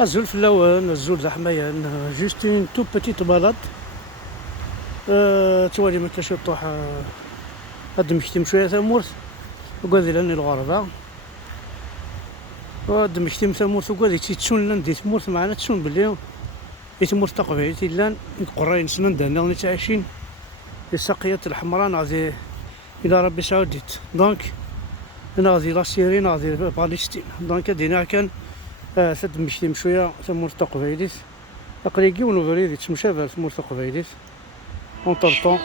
Azul fell-awen, azul d aḥmayan, juste une toute petite balade. توالي ما كاش يطوح هاد مشتي شويه ثمورت وقاضي لاني الغربه وهاد مشتي ثمورت وقاضي تيتسون لان دي تمورت معنا تسون بلي يتمورت تقبيل تيلان قراين سنان دهنا اللي عايشين الساقيات الحمراء غادي الى ربي سعوديت دونك انا غادي لا سيرين غادي باليستين دونك دينا كان ثد مشتي شويه ثمورت تقبيليت اقريكي ونوفريدي تمشى فير ثمورت تقبيليت entre temps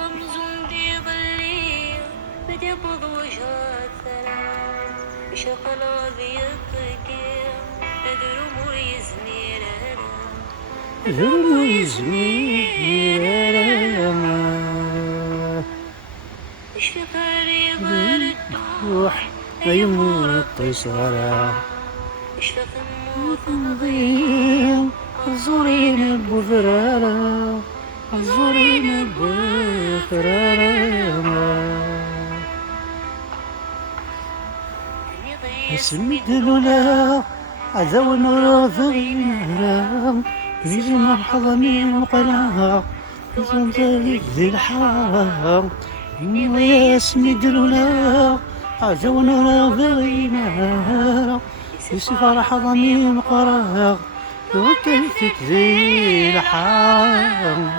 روح يموت الصغار زورين البذرة زورين البذرة اسمي دلولا عذاو نور ذغينا يجي مرحبا من وقلاها يزم ذلك ذي الحرام يا اسمي دلولا عذاو نور ذغينا يجي مرحبا من وقلاها وكيفك ذي الحرام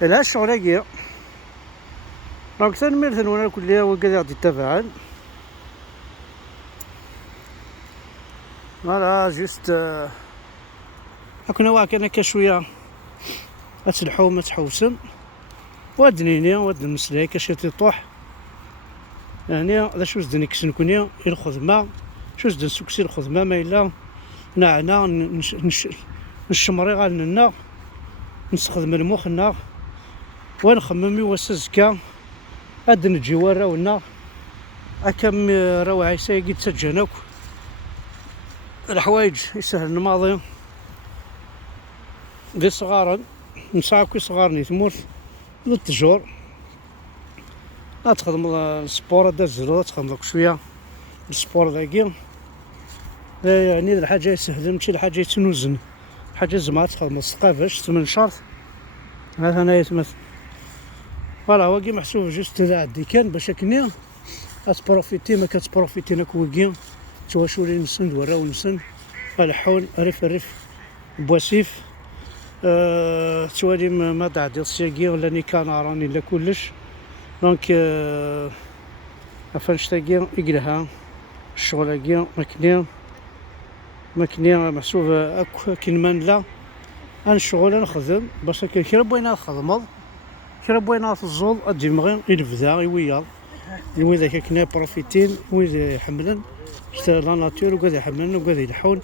لا الشغل راك تنميرثن وانا كلها وكذا غادي تفعل فوالا جوست كنا واكنا كشويه اتلحو ما تحوسم وادنيني واد المسلاي كاش تيطوح يعني هذا شوز دني كسنكونيا الخدمه شوز دن سوكسي الخدمه ما الا نعنا نشمري غالنا نستخدم المخنا ونخممي وسزكا هاد نجي وراونا اكم راو عيسى قد سجنوك الحوايج يسهل الماضي دي صغارا نساكو صغارني تموت للتجور لا تخدم السبور دا الزرو تخدم لك شويه السبور داكي يعني الحاجه يسهل ماشي الحاجه يتنوزن حاجه زعما تخدم الثقافه 8 شهر هذا انا يتمثل فوالا هو كي محسوب جوست هذا عندي كان باش كني اتبروفيتي ما كتبروفيتي ناك وكي تواشولي نسن وراو نسن الحول ريف بواسيف توالي ما دعدي السياقي ولا ني كان راني لا كلش دونك افنشتاقي يقلها الشغل ماكني محسوب كين مان لا انا الشغل نخدم باش كي بغينا نخدمو كرا بغينا في الزول ادي مغي ينفذا يويا ذاك كنا بروفيتين وين يحملن حتى لا ناتور وقاعد يحملن وقاعد يلحون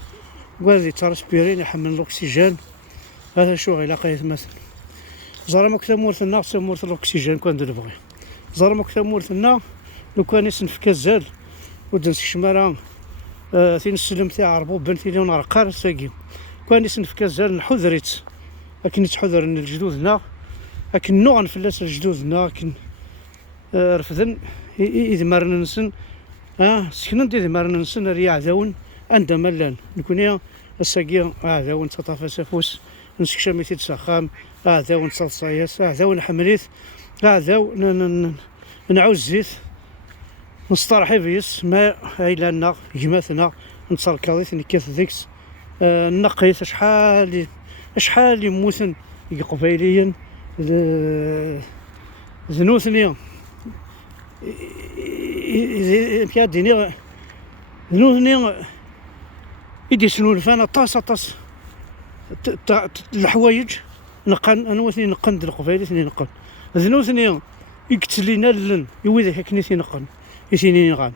وقاعد يترسبيرين يحمل الاكسجين هذا شغل لقيت مثلا زرمك ثمورتنا ثمورت الاكسجين كون نبغي زرمك ثمورتنا لو كان يسنف كزال ودنس شمارة ثين السلم تاع عربو بنتي لي نرقار ساقي كان يسنف كزال نحذريت لكن يتحذر ان الجدودنا لكن نوع نفلس الجدودنا لكن رفضن إذا مرنا نسن سكنن إذا مرنا نسن ريا عذاون عندما لان نكون الساقية عذاون تطافى سفوس نسكشامي تسخام عذاون تصلصاياس عذاون حمليث عذاون نعوز زيت نسترحي فيس ما عيلنا جماثنا نتصركاضيث نكاث ذيكس نقيث شحال يموثن قبيليا ذنوثني بياديني ذنوثني يدي سنون فانا طاس الحوايج نقن انا وثني نقن د القبيله ثني نقن ذنوثني يقتلينا لن يوي ذاك كني نقن يثني نغان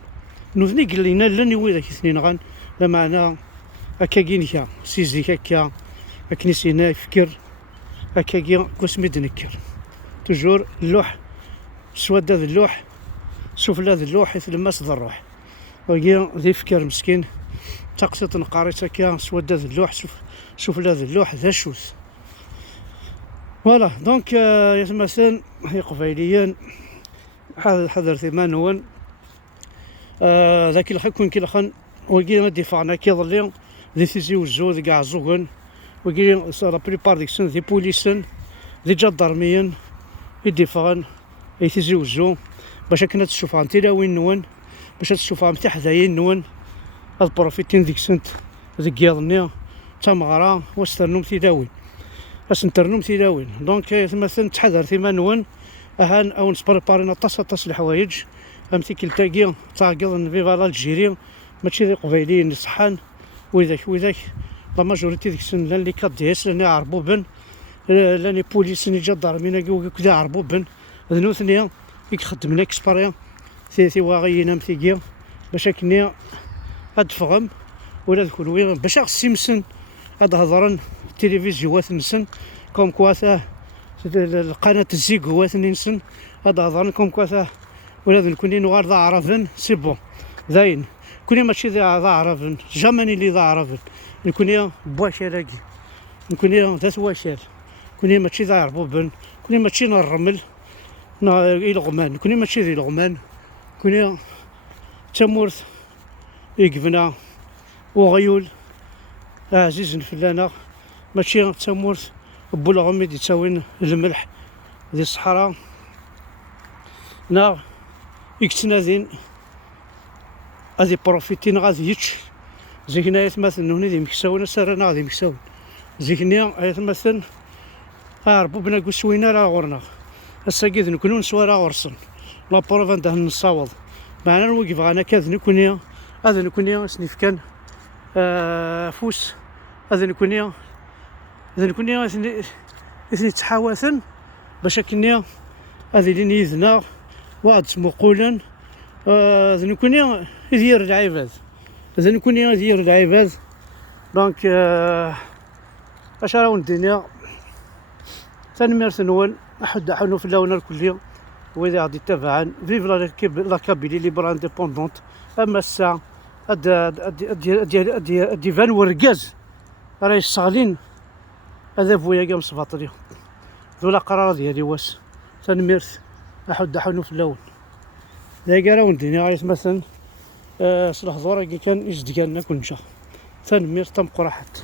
نوثني قال لنا لن يوي ذاك ثني نغان بمعنى هكا كينيا سيزي هكا أكنيسينا يفكر هكاكيا كوسميد نكر توجور اللوح سواد هذا اللوح سفل هذا اللوح يثلماس ذا الروح وكيا ذي فكر مسكين تقسط نقاريت هكا سواد هذا اللوح سفل هذا اللوح ذا شوث فوالا دونك يتمثل هي قبيليا حذر ثمان هون ذاك الخا كون كيلخن وكي ديفعنا كيظلي ذي تيزي وزو ذي كاع زوغن وكي لا بريبار ديك السن ذي بوليسن ذي جدارميين يديفعن يتيزي وزو باش كنا تشوفها انت لاوين نون باش تشوفها متاح حداين نون هاد بروفيتين ديك السنت ذيك ياضني تمغرا واسترنوم تيداوين باش نترنوم تيداوين دونك يتمثل تحذر ثمان نون اهان او نسبريبارينا طاس الحوايج امتي كلتاكي تعقل فيفا الجيري ماشي ذي قبيليين صحان وذاك لا ماجوريتي ديك السن اللي كديس لاني عربوبن لاني بوليسني جدارمين كدا عربوبن ذنو ثنيا يخدمنا اكسبيريون ثي واغينا متيكيا باش كني هاد فغم ولا تكون وين باش السيمسن هاد هضرن التلفزيونات نسن كوم كواثا القناه الزيكوات نسن هاد هضرن كوم كواثا ولا نكوني نوار ذا عرفن سي بون زين كوني ماشي ذا عرفن جاماني لي ذا عرفن نكوني بواشالاكي نكوني ذات واشال كوني ماشي ذا عربوبن كوني ماشي نرمل الغمان كوني ماشي ذي الغمان كوني تمورث يقفنا وغيول عزيز فلانا ماشي تمورث بولغمي دي تساوين الملح ذي الصحراء نا يكتنا ذين هذي بروفيتين غادي يتش زيكنا يتمثل هنا ذي مكساونا سرنا غادي مكساون زيكنا يتمثل هاربو بنا كوسوينا راه غورنا الساكيد نكونو نسوارا غورسن لا بروف عنده نصاوض معنا نوقف انا كاذ نكونيا هذا نكونيا سنيف كان فوس هذا نكونيا اثني تحاوثن باش كنيا هذه اللي نيذنا واحد مقولا هذا نكونيا يدير العباد هذا نكونيا يدير العباد دونك اش راهو الدنيا تنميرت نول احد حنو في اللون الكليه واذا غادي تبعا فيف لا كابيلي ليبر انديبوندونت اما الساعه ديفان وركاز راه يشتغلين هذا فويا كاع مصفاطري ذولا قرار ديالي واس تنميرت احد حنو في اللون ذاك راه الدنيا غيتمثل صلاح زورا كان يجد كان كل مشى تنميرت تمقرحت